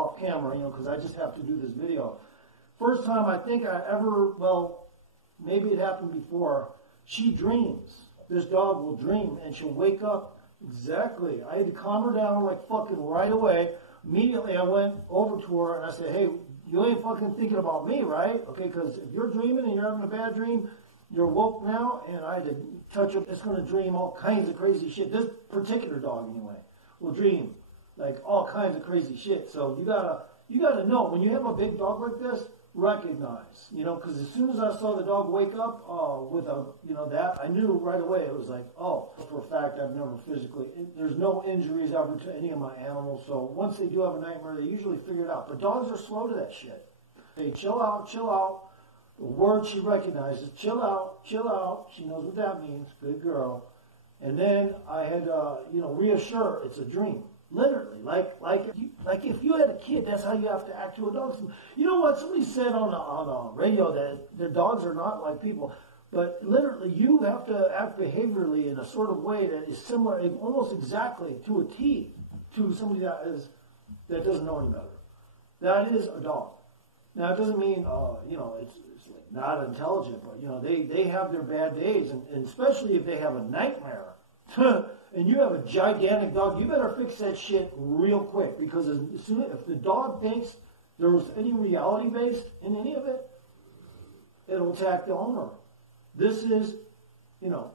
off camera, you know, because I just have to do this video. First time I think I ever, well, maybe it happened before, she dreams. This dog will dream, and she'll wake up. Exactly. I had to calm her down like fucking right away. Immediately I went over to her and I said, hey, you ain't fucking thinking about me, right? Okay, because if you're dreaming and you're having a bad dream, you're woke now, and I had to touch her. It's going to dream all kinds of crazy shit. This particular dog, anyway, will dream like all kinds of crazy shit. So you gotta know, when you have a big dog like this, recognize, you know, because as soon as I saw the dog wake up with a, you know, that, I knew right away. It was like, oh, for a fact, I've never physically, there's no injuries ever to any of my animals. So once they do have a nightmare, they usually figure it out. But dogs are slow to that shit. Hey, chill out, chill out. The word she recognizes, chill out, chill out. She knows what that means. Good girl. And then I had, you know, reassure it's a dream. Literally, like if you had a kid, that's how you have to act to a dog. You know what? Somebody said on radio that their dogs are not like people, but literally, you have to act behaviorally in a sort of way that is similar, almost exactly to a T, to somebody that doesn't know any better. That is a dog. Now, it doesn't mean you know, it's like not intelligent, but you know, they have their bad days, and especially if they have a nightmare. And you have a gigantic dog, you better fix that shit real quick, because as soon if the dog thinks there was any reality based in any of it, it'll attack the owner. This is, you know,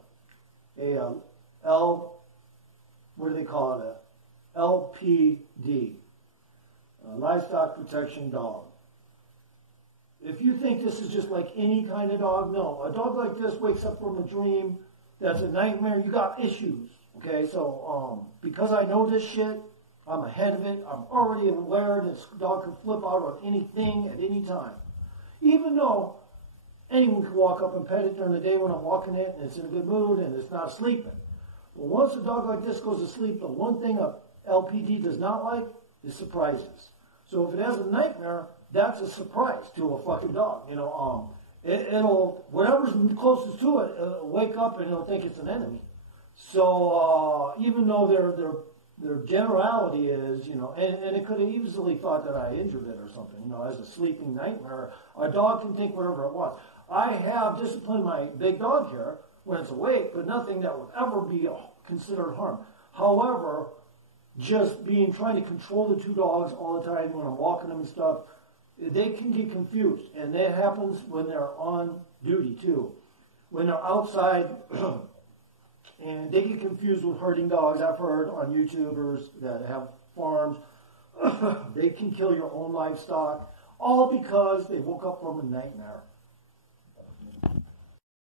what do they call it? A LPD, livestock protection dog. If you think this is just like any kind of dog, no. A dog like this wakes up from a dream that's a nightmare, you got issues. Okay, so because I know this shit, I'm ahead of it. I'm already aware this dog can flip out on anything at any time. Even though anyone can walk up and pet it during the day when I'm walking it and it's in a good mood and it's not sleeping. But once a dog like this goes to sleep, the one thing a LPD does not like is surprises. So if it has a nightmare, that's a surprise to a fucking dog. You know, it'll, whatever's closest to it, it'll wake up and it'll think it's an enemy. So even though their generality is, you know, and it could have easily thought that I injured it or something, you know, as a sleeping nightmare, a dog can think whatever it wants. I have disciplined my big dog here when it's awake, but nothing that would ever be considered harm. However, just trying to control the two dogs all the time when I'm walking them and stuff, they can get confused, and that happens when they're on duty too. When they're outside. And they get confused with herding dogs. I've heard on YouTubers that have farms, they can kill your own livestock, all because they woke up from a nightmare.